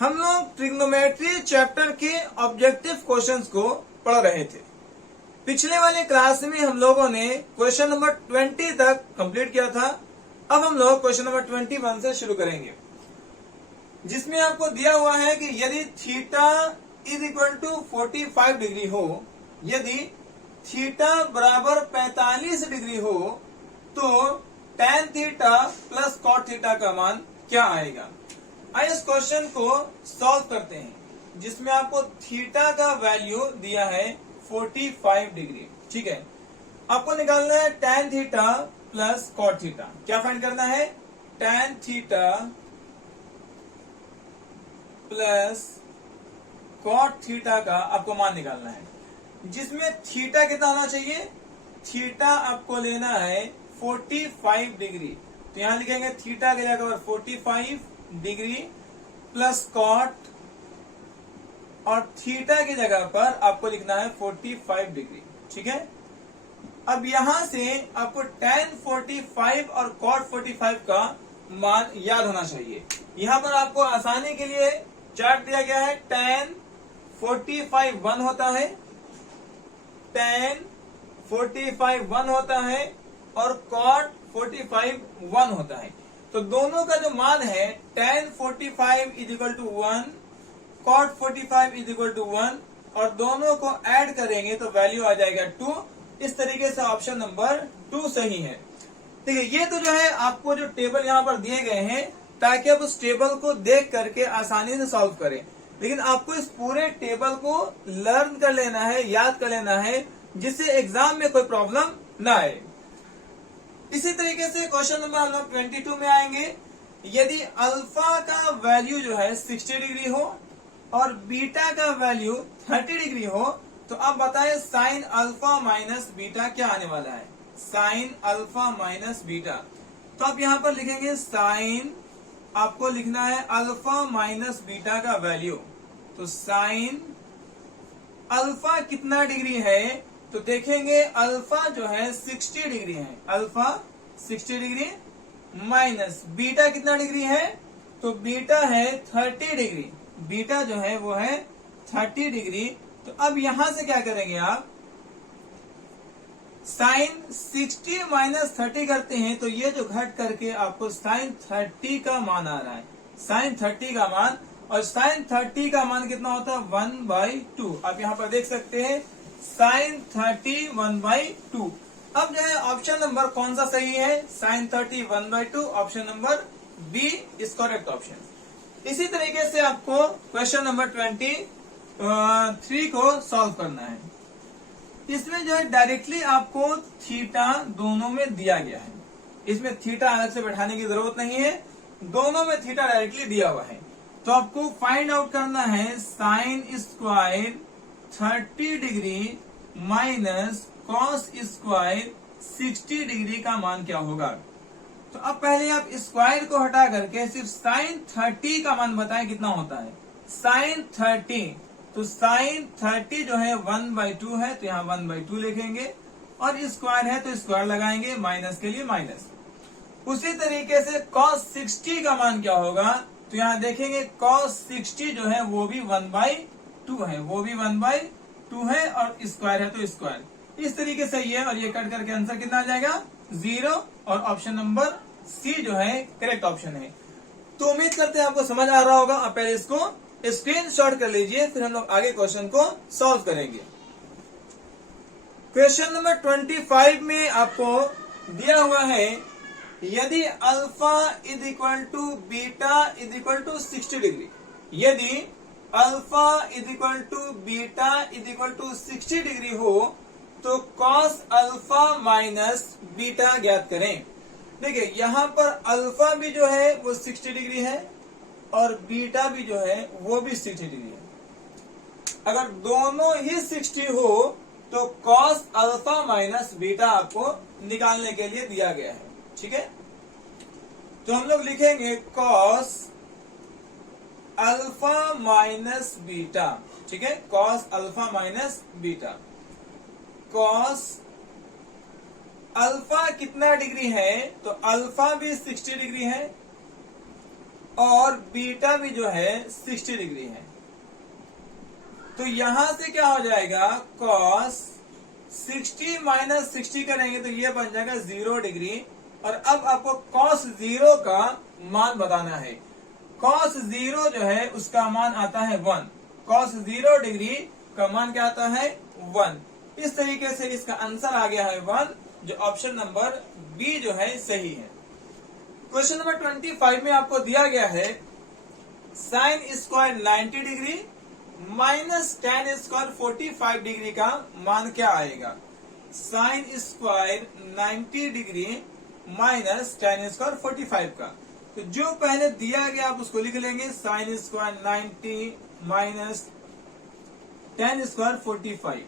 हम लोग trigonometry chapter के ऑब्जेक्टिव क्वेश्चंस को पढ़ रहे थे। पिछले वाले क्लास में हम लोगों ने क्वेश्चन नंबर 20 तक कंप्लीट किया था। अब हम लोग क्वेश्चन नंबर 21 से शुरू करेंगे, जिसमें आपको दिया हुआ है कि यदि theta is equal to 45 degree हो, यदि थीटा बराबर 45 डिग्री हो तो tan theta plus cot theta का मान क्या आएगा। आइए इस क्वेश्चन को सॉल्व करते हैं, जिसमें आपको थीटा का वैल्यू दिया है 45 डिग्री। ठीक है, आपको निकालना है tan theta plus cot theta. क्या फाइंड करना है? tan theta plus cot theta का आपको मान निकालना है, जिसमें थीटा कितना होना चाहिए? थीटा आपको लेना है 45 डिग्री, तो यहां लिखेंगे थीटा की जगह पर 45 डिग्री प्लस cot, और थीटा की जगह पर आपको लिखना है 45 डिग्री। ठीक है, अब यहां से आपको tan 45 और cot 45 का मान याद होना चाहिए। यहां पर आपको आसानी के लिए चार्ट दिया गया है। tan 45 1 होता है, tan 45 1 होता है और cot 45 1 होता है। तो दोनों का जो मान है tan 45 is equal to 1, cot 45 is equal to 1, और दोनों को ऐड करेंगे तो वैल्यू आ जाएगा 2। इस तरीके से ऑप्शन नंबर 2 सही है। ठीक है, ये तो जो है आपको जो टेबल यहाँ पर दिए गए हैं, ताकि आप उस टेबल को देख करके आसानी से सॉल्व करें, लेकिन आपको इस पूरे टेबल को लर्न कर लेना है, याद कर लेना है, जिससे एग्जाम में कोई प्रॉब्लम ना आए। इसी तरीके से क्वेश्चन नंबर हम लोग 22 में आएंगे। यदि अल्फा का वैल्यू जो है 60 डिग्री हो और बीटा का वैल्यू 30 डिग्री हो, तो अब बताएं साइन अल्फा माइनस बीटा क्या आने वाला है। साइन अल्फा माइनस बीटा, तो आप यहां पर लिखेंगे साइन, आपको लिखना है अल्फा माइनस बीटा का वैल्यू। तो साइन अल्फा कितना डिग्री है, तो देखेंगे अल्फा जो है 60 डिग्री है, अल्फा 60 डिग्री माइनस बीटा कितना डिग्री है, तो बीटा है 30 डिग्री, बीटा जो है वो है 30 डिग्री। तो अब यहां से क्या करेंगे आप, साइन 60 माइनस 30 करते हैं, तो ये जो घट करके आपको साइन 30 का मान आ रहा है, साइन 30 का मान, और साइन 30 का मान कितना होता है 1/2। आप यहाँ पर देख सकते हैं साइन 30 1/2। अब जो है ऑप्शन नंबर कौन सा सही है? Sine 30 1/2, option number B is correct option. इसी तरीके से आपको क्वेश्चन नंबर 23 को सॉल्व करना है। इसमें जो है डायरेक्टली आपको थीटा दोनों में दिया गया है, इसमें थीटा अलग से बैठाने की जरूरत नहीं है, दोनों में थीटा डायरेक्टली दिया हुआ है। तो आपको फाइंड आउट करना है sine square 30 degree minus cos square 60 degree का मान क्या होगा। तो अब पहले आप स्क्वायर को हटा करके सिर्फ साइन 30 का मान बताएं कितना होता है। साइन 30, तो साइन 30 जो है 1/2 है, तो यहाँ 1/2 लिखेंगे, और स्क्वायर है तो स्क्वायर लगाएंगे, माइनस के लिए माइनस। उसी तरीके से cos 60 का मान क्या होगा, तो यहाँ देखेंगे cos 60 जो है वो भी 1/2 है, वो भी 1/2 है, और स्क्वायर है तो स्क्वायर। इस तरीके से ये और ये कट करके आंसर कितना आ जाएगा 0, और ऑप्शन नंबर सी जो है करेक्ट ऑप्शन है। तो उम्मीद करते हैं आपको समझ आ रहा होगा। आप पहले इसको स्क्रीनशॉट कर लीजिए, फिर हम लोग आगे क्वेश्चन को सॉल्व करेंगे। क्वेश्चन नंबर 25 में आपको दिया हुआ है, यदि alpha is equal to beta is equal to 60 degree, यदि alpha is equal to beta is equal to 60 degree हो, तो cos अल्फा माइनस बीटा ज्ञात करें। देखिए यहाँ पर अल्फा भी जो है वो 60 डिग्री है, और बीटा भी जो है वो भी 60 डिग्री है। अगर दोनों ही 60 हो तो cos अल्फा माइनस बीटा आपको निकालने के लिए दिया गया है। ठीक है, तो हम लोग लिखेंगे cos अल्फा माइनस बीटा। ठीक है, cos alpha minus beta. cos alpha कितना डिग्री है, तो अल्फा भी 60 डिग्री है, और बीटा भी जो है 60 डिग्री है। तो यहां से क्या हो जाएगा, कॉस 60 माइनस 60 करेंगे तो ये बन जाएगा 0 डिग्री। और अब आपको कॉस 0 का मान बताना है। कॉस 0 जो है उसका मान आता है 1। कॉस 0 डिग्री का मान क्या आता है, 1। इस तरीके से इसका आंसर आ गया है 1, जो ऑप्शन नंबर बी जो है सही है। क्वेश्चन नंबर 25 में आपको दिया गया है sign square 90 degree minus ten square 45 degree का मान क्या आएगा। Sign square 90 degree minus ten square 45 का, तो जो पहले दिया गया आप उसको लिख लेंगे, sine square 90 minus ten square 45।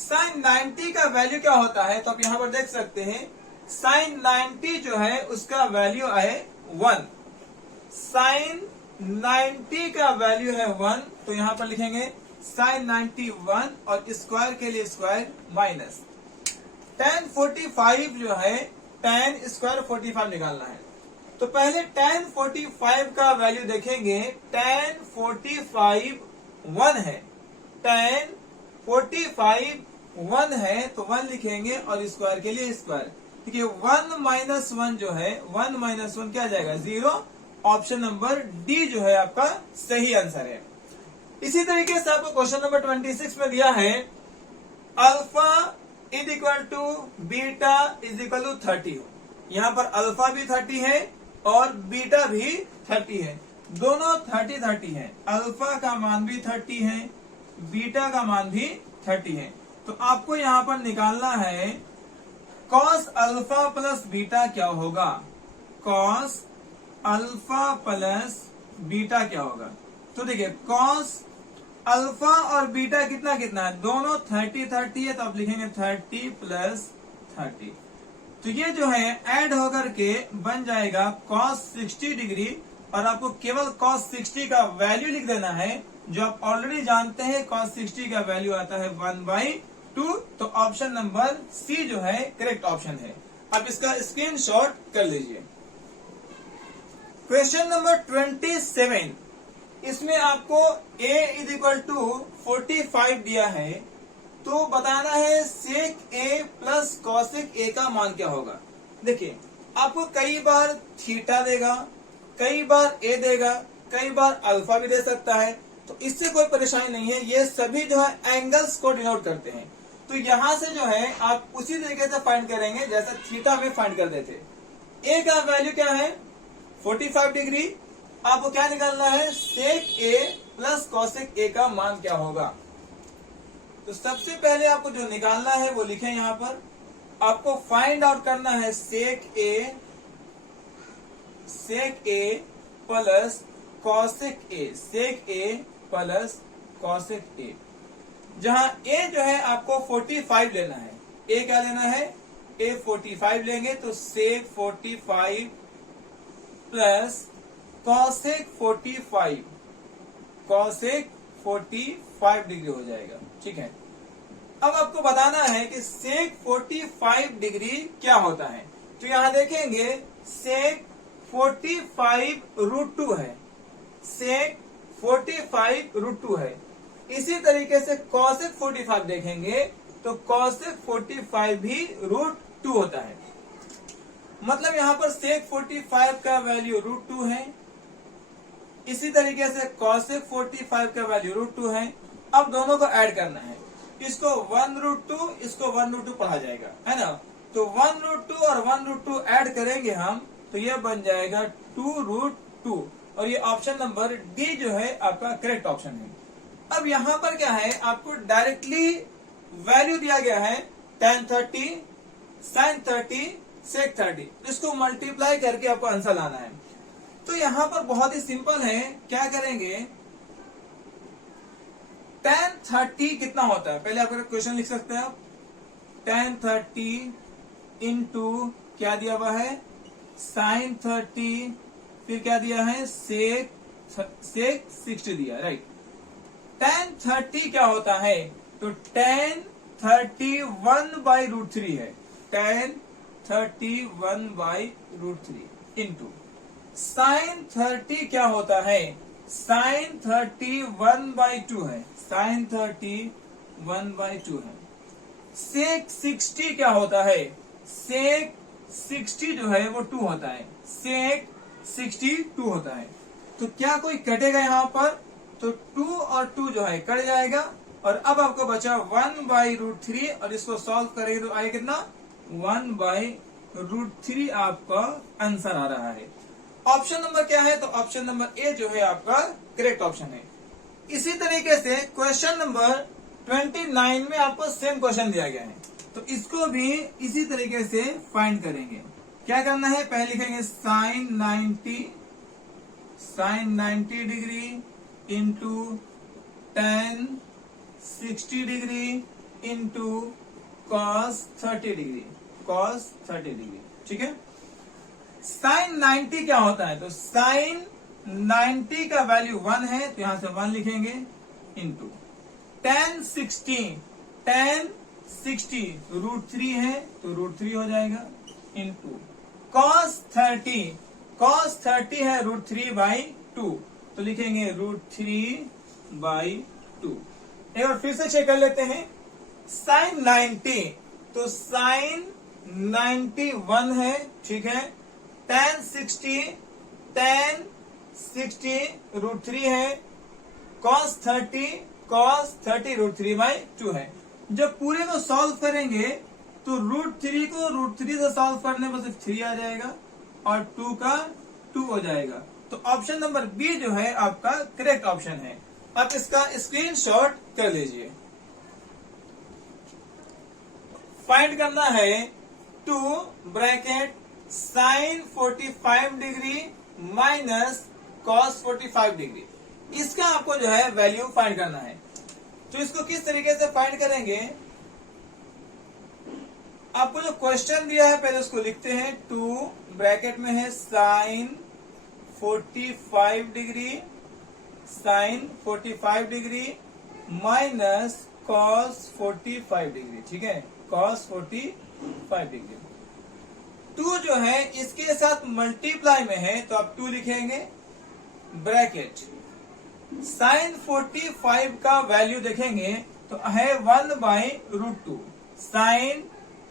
Sine 90 का वैल्यू क्या होता है, तो आप यहां पर देख सकते हैं साइन 90 जो है उसका वैल्यू है 1। साइन 90 का वैल्यू है 1, तो यहां पर लिखेंगे साइन 91 और स्क्वायर के लिए स्क्वायर माइनस tan 45 जो है tan स्क्वायर 45 निकालना है। तो पहले tan 45 का वैल्यू देखेंगे, tan 45 1 है, tan 45 1 है तो 1 लिखेंगे और स्क्वायर के लिए स्क्वायर। ठीक है, 1 माइनस 1 जो है 1 माइनस 1 क्या जाएगा, 0। ऑप्शन नंबर डी जो है आपका सही आंसर है। इसी तरीके से आपको क्वेश्चन नंबर 26 में दिया है alpha is equal to beta is equal to 30 हो। यहाँ पर अल्फा भी 30 है और बीटा भी 30 है, दोनों 30 है। अल्फा का मान भी 30 है, बीटा का मान भी 30 है। तो आपको यहाँ पर निकालना है कॉस अल्फा प्लस बीटा क्या होगा। कॉस अल्फा प्लस बीटा क्या होगा, तो देखिए कॉस अल्फा और बीटा कितना कितना है, दोनों 30 है, तो आप लिखेंगे 30 प्लस 30। तो ये जो है ऐड होकर के बन जाएगा कॉस 60 डिग्री। और आपको केवल कॉस 60 का वैल्यू लिख देना है, जो आप ऑलरेडी जानते हैं कॉस 60 का वैल्यू आता है 1/2। तो ऑप्शन नंबर सी जो है करेक्ट ऑप्शन है। आप इसका स्क्रीनशॉट कर लीजिए। क्वेश्चन नंबर 27, इसमें आपको a इज इक्वल टू 45 दिया है, तो बताना है sec a plus cosec a का मान क्या होगा। देखिए आपको कई बार थीटा देगा, कई बार a देगा, कई बार अल्फा भी दे सकता है, तो इससे कोई परेशानी नहीं है। ये सभी जो है एंगल्स को डिनोट करते हैं। तो यहां से जो है आप उसी तरीके से फाइंड करेंगे जैसा थीटा में फाइंड कर देते। a का वैल्यू क्या है, 45 डिग्री। आपको क्या निकालना है, sec a plus cosec a का मान क्या होगा। तो सबसे पहले आपको जो निकालना है वो लिखें यहां पर। आपको फाइंड आउट करना है sec a plus cosec a, sec a plus cosec a, जहां a जो है आपको 45 लेना है। a क्या लेना है, a 45 लेंगे, तो सेक 45 प्लस कॉसेक 45, कॉसेक 45 डिग्री हो जाएगा। ठीक है, अब आपको बताना है कि सेक 45 डिग्री क्या होता है। तो यहां देखेंगे सेक 45√2 है, सेक 45√2 है। इसी तरीके से कॉसेक 45 देखेंगे तो कॉसेक 45 भी √2 होता है। मतलब यहां पर सेक 45 का वैल्यू √2 है, इसी तरीके से कॉसेक 45 का वैल्यू √2 है। अब दोनों को ऐड करना है, इसको 1√2, इसको 1√2 पढ़ा जाएगा, है ना। तो 1√2 और 1√2 ऐड करेंगे हम, तो यह बन जाएगा 2√2। और ये ऑप्शन नंबर डी जो है आपका करेक्ट ऑप्शन है। अब यहां पर क्या है, आपको डायरेक्टली वैल्यू दिया गया है tan 30, sin 30, sec 30, इसको मल्टीप्लाई करके आपको आंसर लाना है। तो यहां पर बहुत ही सिंपल है, क्या करेंगे, tan 30 कितना होता है, पहले आपका क्वेश्चन लिख सकते हैं आप। tan 30 इंटू क्या दिया हुआ है, sin 30, फिर क्या दिया है, sec 60 दिया, राइट। tan 30 क्या होता है, तो tan 30 1/√3 है, tan 31/√3 इंटू साइन 30 क्या होता है, साइन 30 1/2 है, साइन 30 1/2 है। सेक 60 क्या होता है, सेक 60 जो है वो 2 होता है, सेक 60 2 होता है। तो क्या कोई कटेगा यहाँ पर, तो 2 और 2 जो है कट जाएगा, और अब आपको बचा 1/√3 और इसको सॉल्व करेंगे तो आएगा कितना, 1/√3 आपका आंसर आ रहा है। ऑप्शन नंबर क्या है, तो ऑप्शन नंबर ए जो है आपका करेक्ट ऑप्शन है। इसी तरीके से क्वेश्चन नंबर 29 में आपको सेम क्वेश्चन दिया गया है, तो इसको भी इसी तरीके से फाइंड करेंगे। क्या करना है, पहले लिखेंगे sine 90 degree into tan 60 degree into cos 30 degree, cos 30 degree, ठीक है। साइन 90 क्या होता है, तो साइन 90 का वैल्यू 1 है, तो यहां से 1 लिखेंगे, इंटू tan 60 √3 है, तो √3 हो जाएगा, इंटू cos 30 है √3/2, तो लिखेंगे √3/2। एक बार फिर से चेक कर लेते हैं, साइन 90 तो साइन 90 1 है, ठीक है। tan 60 √3 है, cos 30 √3/2 है। जब पूरे को सॉल्व करेंगे तो √3 को √3 से सॉल्व करने पर सिर्फ 3 आ जाएगा और 2 का 2 हो जाएगा। तो ऑप्शन नंबर बी जो है आपका करेक्ट ऑप्शन है। आप इसका स्क्रीनशॉट कर लीजिए। फाइंड करना है 2 bracket sine 45 degree minus cos 45 degree, इसका आपको जो है वैल्यू फाइंड करना है। तो इसको किस तरीके से फाइंड करेंगे, आपको जो क्वेश्चन दिया है पहले उसको लिखते हैं। 2 ब्रैकेट में है sine 45 degree minus cos 45 degree, ठीक है, cos 45 डिग्री। 2 जो है इसके साथ मल्टीप्लाई में है, तो आप 2 लिखेंगे, ब्रैकेट साइन 45 का वैल्यू देखेंगे तो है 1/√2, साइन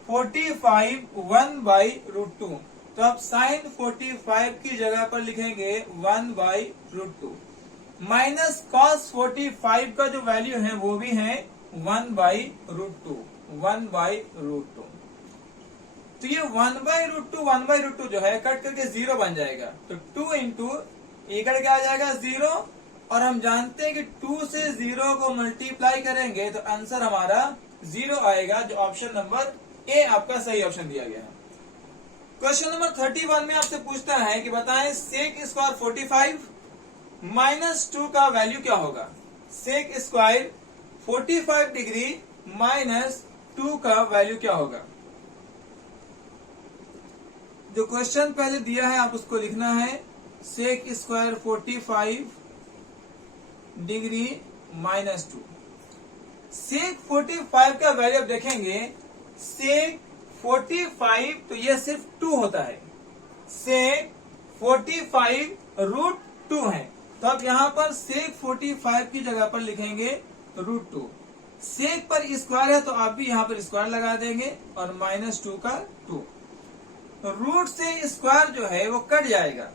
45 1/√2, तो आप साइन 45 की जगह पर लिखेंगे 1/√2, माइनस cos 45 का जो वैल्यू है वो भी है 1/√2। तो ये 1/√2 जो है कट करके 0 बन जाएगा, तो 2 इंटू ये कट के आ जाएगा 0, और हम जानते हैं कि 2 से 0 को मल्टीप्लाई करेंगे तो आंसर हमारा 0 आएगा, जो ऑप्शन नंबर ए आपका सही ऑप्शन दिया गया है। क्वेश्चन नंबर 31 में आपसे पूछता है कि बताएं सेक स्क्वायर 45 माइनस 2 का वैल्यू क्या होगा। सेक स्क्वायर 45 डिग्री माइनस 2 का वैल्यू क्या होगा। जो क्वेश्चन पहले दिया है आप उसको लिखना है, सेक स्क्वायर 45 डिग्री माइनस 2। सेक 45 का वैल्यू आप देखेंगे, सेक 45 तो ये सिर्फ 2 होता है, सेक 45 √2 है, तो आप यहाँ पर सेक 45 की जगह पर लिखेंगे √2। सेक पर स्क्वायर है तो आप भी यहाँ पर स्क्वायर लगा देंगे और -2 का 2। रूट से स्क्वायर जो है वो कट जाएगा,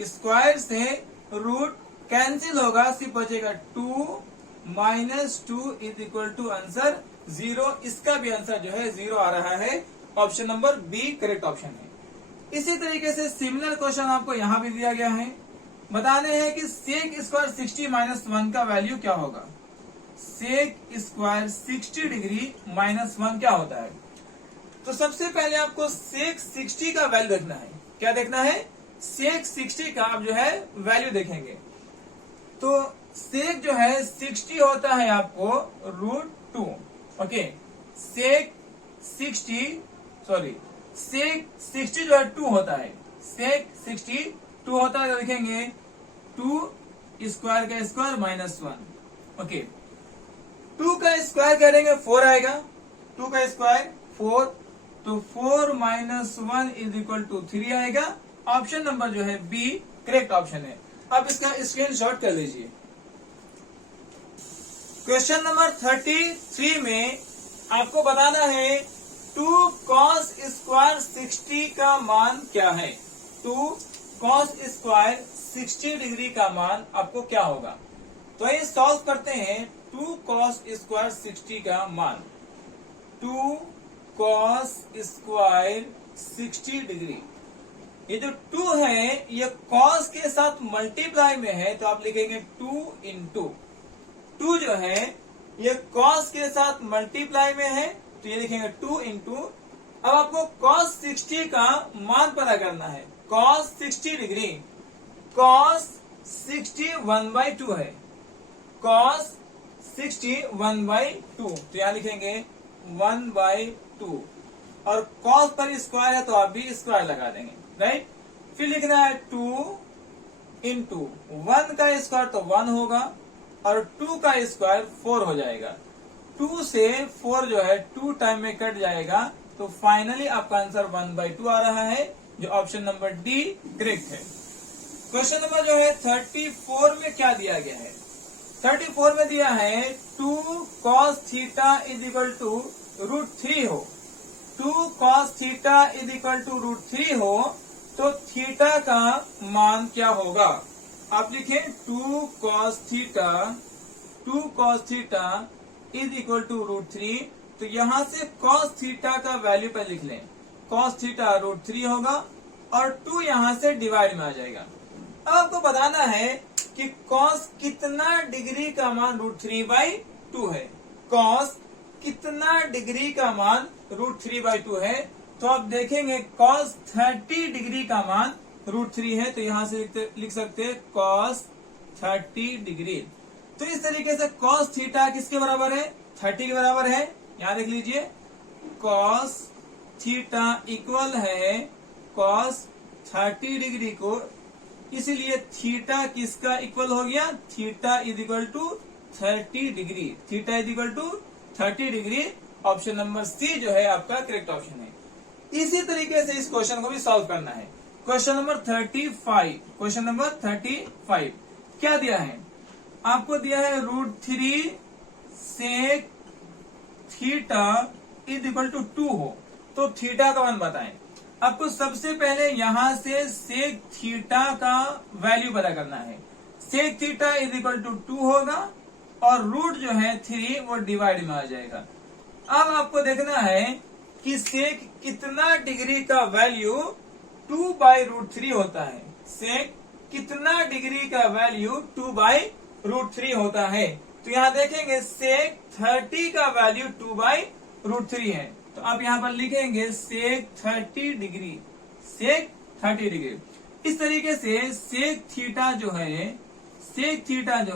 स्क्वायर से रूट कैंसिल होगा, सिर्फ बचेगा 2 -2 इज इक्वल टू आंसर 0। इसका भी आंसर जो है 0 आ रहा है, option number B correct option है। इसी तरीके से सिमिलर क्वेश्चन आपको यहाँ भी दिया गया है, बताने हैं कि सेक स्क्वायर 60 -1 का वैल्यू क्या होगा। सेक स्क्वायर 60 डिग्री -1 क्या होता है। तो सबसे पहले आपको सेक 60 का वैल्यू देखना है। क्या देखना है, सेक 60 का आप जो है वैल्यू देखेंगे। तो सेक जो है 60 होता है आपको √2, ओके। सेक 60 जो है 2 होता है, सेक 60 2 होता है, तो लिखेंगे 2 स्क्वायर का स्क्वायर -1, ओके। 2 का स्क्वायर करेंगे 4 आएगा, 2 का स्क्वायर 4, तो 4 माइनस 1 इज इक्वल टू 3 आएगा। ऑप्शन नंबर जो है बी करेक्ट ऑप्शन है। अब इसका स्क्रीनशॉट कर लीजिए। क्वेश्चन नंबर 33 में आपको बताना है 2 cos स्क्वायर 60 का मान क्या है। 2 cos स्क्वायर 60 डिग्री का मान आपको क्या होगा। तो ये सॉल्व करते हैं 2 cos स्क्वायर 60 का मान। 2 cos स्क्वायर 60 डिग्री, ये जो 2 है ये cos के साथ मल्टीप्लाई में है, तो आप लिखेंगे 2 इंटू 2 जो है ये cos के साथ मल्टीप्लाई में है, तो ये लिखेंगे 2 इंटू। अब आपको cos 60 का मान पता करना है। cos 60 डिग्री, cos 60 1/2 है, cos 60 1/2, तो यहां लिखेंगे 1/2 और cos पर स्क्वायर है तो आप भी स्क्वायर लगा देंगे, राइट। फिर लिखना है 2 इंटू 1 का स्क्वायर तो 1 होगा और 2 का स्क्वायर 4 हो जाएगा। 2 से 4 जो है 2 टाइम में कट जाएगा, तो फाइनली आपका आंसर 1/2 आ रहा है, जो ऑप्शन नंबर डी करेक्ट है। क्वेश्चन नंबर जो है 34 में क्या दिया गया है। 34 में दिया है 2 cos theta is equal to √3 हो। 2 cos theta is equal to √3 हो तो थीटा का मान क्या होगा। आप लिखें 2 cos theta is equal to √3, तो यहां से cos थीटा का वैल्यू पर लिख लें। cos थीटा √3 होगा और 2 यहां से डिवाइड में आ जाएगा। अब आपको बताना है कि cos कितना डिग्री का मान √3/2 है। cos कितना डिग्री का मान √3/2 है, तो आप देखेंगे cos 30 डिग्री का मान √3 है, तो यहां से लिख सकते हैं cos 30 डिग्री। तो इस तरीके से cos थीटा किसके बराबर है, 30 के बराबर है। यहां देख लीजिए cos थीटा इक्वल है cos 30 डिग्री को, इसलिए थीटा किसका इक्वल हो गया, theta is equal to 30 degree. Theta is equal to 30 degree. Option number C जो है आपका करेक्ट ऑप्शन है। इसी तरीके से इस क्वेश्चन को भी सॉल्व करना है। क्वेश्चन नंबर 35, क्वेश्चन नंबर 35 क्या दिया है, आपको दिया है √3 sec theta is equal to 2 हो, तो थीटा का मान बताएं। आपको सबसे पहले यहां से सेक थीटा का वैल्यू पता करना है। Sec theta is equal to 2 होगा और रूट जो है 3 वो डिवाइड में आ जाएगा। अब आपको देखना है कि सेक कितना डिग्री का वैल्यू 2/√3 होता है। सेक कितना डिग्री का वैल्यू 2/√3 होता है, तो यहाँ देखेंगे सेक 30 का वैल्यू 2/√3 है, तो आप यहाँ पर लिखेंगे सेक 30 डिग्री, सेक 30 डिग्री। इस तरीके से सेक थीटा जो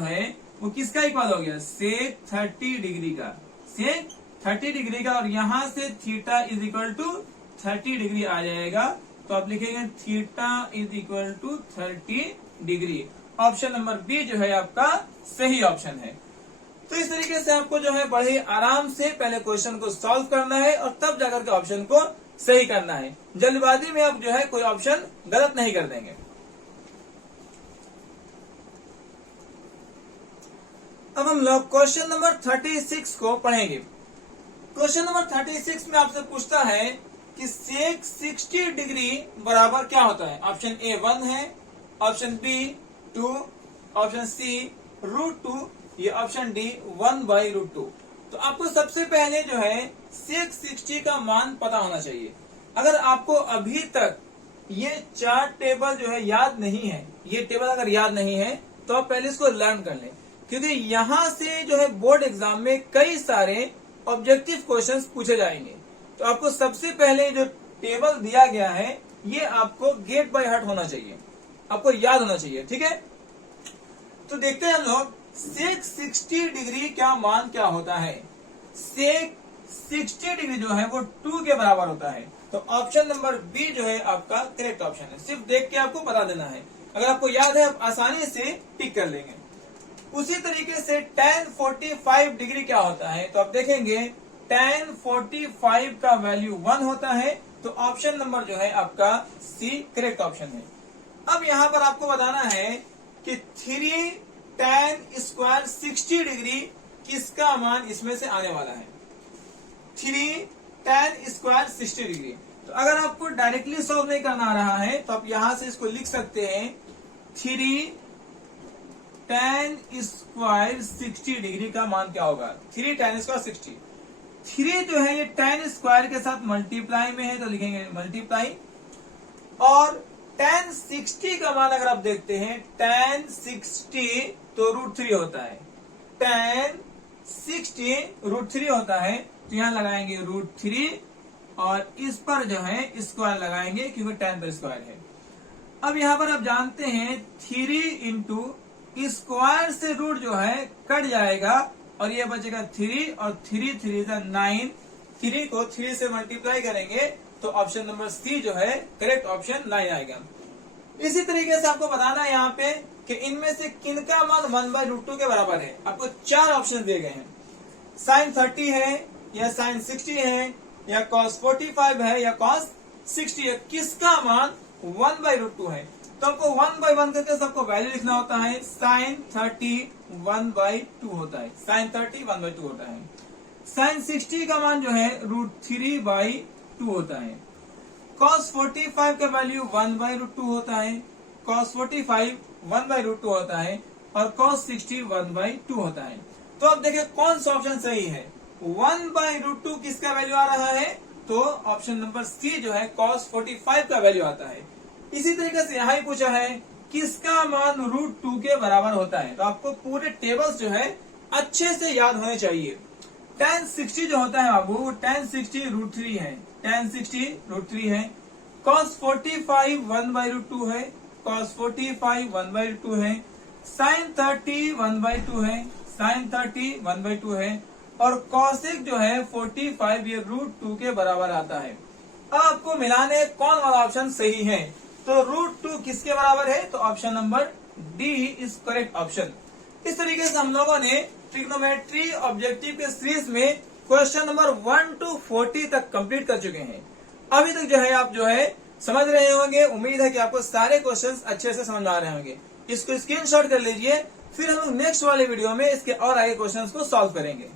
है वो किसका इक्वल हो गया, सेक 30 डिग्री का, सेक 30 डिग्री का, और यहाँ से theta is equal to 30 degree आ जाएगा, तो आप लिखेंगे theta is equal to 30 degree. Option number B जो है आपका सही ऑप्शन है। तो इस तरीके से आपको जो है बड़े आराम से पहले क्वेश्चन को सॉल्व करना है और तब जाकर के ऑप्शन को सही करना है। जल्दबाजी में आप जो है कोई ऑप्शन गलत नहीं कर देंगे। अब हम लोग क्वेश्चन नंबर 36 को पढ़ेंगे। क्वेश्चन नंबर 36 में आपसे पूछता है कि सेक 60 डिग्री बराबर क्या होता है। ऑप्शन ए 1 है, ऑप्शन बी 2, ऑप्शन सी √2, ये ऑप्शन डी 1/√2। तो आपको सबसे पहले जो है सेक 60 का मान पता होना चाहिए। अगर आपको अभी तक ये 4 टेबल जो है याद नहीं है, ये टेबल अगर याद नहीं है तो आप पहले इसको लर्न कर लें, क्योंकि यहां से जो है बोर्ड एग्जाम में कई सारे ऑब्जेक्टिव क्वेश्चंस पूछे जाएंगे। तो आपको सबसे पहले जो टेबल दिया गया है ये आपको गेट बाय हार्ट होना चाहिए, आपको याद होना चाहिए, ठीक है। तो देखते हैं हम लोग सेक 60 डिग्री क्या मान क्या होता है। सेक 60 डिग्री जो है वो 2 के बराबर होता है, तो ऑप्शन नंबर बी जो है आपका करेक्ट ऑप्शन है। सिर्फ देख के आपको बता देना है, अगर आपको याद है आप आसानी से टिक कर लेंगे। उसी तरीके से tan 45 डिग्री क्या होता है, तो आप देखेंगे tan 45 का वैल्यू 1 होता है, तो ऑप्शन नंबर जो है आपका सी करेक्ट ऑप्शन है। अब यहां पर आपको बताना है कि 3 tan स्क्वायर 60 डिग्री किसका मान इसमें से आने वाला है। 3 tan स्क्वायर 60 डिग्री। तो अगर आपको डायरेक्टली सॉल्व नहीं करना आ रहा है तो आप यहां से इसको लिख सकते हैं 3 tan स्क्वायर 60 डिग्री का मान क्या होगा। 3 tan स्क्वायर 60, 3 जो है ये tan स्क्वायर के साथ मल्टीप्लाई में है तो लिखेंगे मल्टीप्लाई, और tan 60 का मान अगर आप देखते हैं tan 60 तो √3 होता है, tan 60 √3 होता है, तो यहां लगाएंगे √3 और इस पर जो है स्क्वायर लगाएंगे क्योंकि tan पर स्क्वायर है। अब यहां पर आप जानते हैं 3 इंटू स्क्वायर से रूट जो है कट जाएगा और ये बचेगा 3 और 3 3 9, 3 को 3 से मल्टीप्लाई करेंगे तो ऑप्शन नंबर सी जो है करेक्ट ऑप्शन 9 आएगा। इसी तरीके से आपको बताना है यहाँ पे कि इनमें से किनका मान 1/√2 के बराबर है। आपको 4 ऑप्शन दिए गए हैं, sin 30 है या sin 60 है या cos 45 है या cos 60 है, किसका मान 1/√2 है। तो आपको 1/1 करके सबको वैल्यू लिखना होता है। sin 30 1/2 होता है, sin 30 1/2 होता है। sin 60 का मान जो है √3/2 होता है। cos 45 का वैल्यू 1/√2 होता है, cos 45 1/√2 होता है और cos 60 1/2 होता है। तो अब देखिए कौन सा ऑप्शन सही है। 1/√2 किसका वैल्यू आ रहा है, तो ऑप्शन नंबर सी जो है cos 45 का वैल्यू आता है। इसी तरीके से यहाँ ही पूछा है किसका मान √2 के बराबर होता है। तो आपको पूरे टेबल्स जो है अच्छे से याद होने चाहिए। tan 60 जो होता है बाबू, tan 60 √3 है, tan 60 √3 है। cos 45 1/√2 है, cos 45 1/2 है। sin 30 1/2 है, sin 30 1/2 है और cosec जो है 45 ये √2 के बराबर आता है। अब आपको मिलाने कौन वाला ऑप्शन सही है, तो √2 किसके बराबर है, तो option number D is correct option. इस तरीके से हम लोगों ने ट्रिग्नोमेट्री ऑब्जेक्टिव के सीरीज में क्वेश्चन नंबर 1 to 40 तक कंप्लीट कर चुके हैं। अभी तक जो है आप जो है समझ रहे होंगे, उम्मीद है कि आपको सारे क्वेश्चंस अच्छे से समझ आ रहे होंगे। इसको स्क्रीनशॉट कर लीजिए, फिर हम लोग नेक्स्ट वाले वीडियो में इसके और आगे क्वेश्चंस को सॉल्व करेंगे।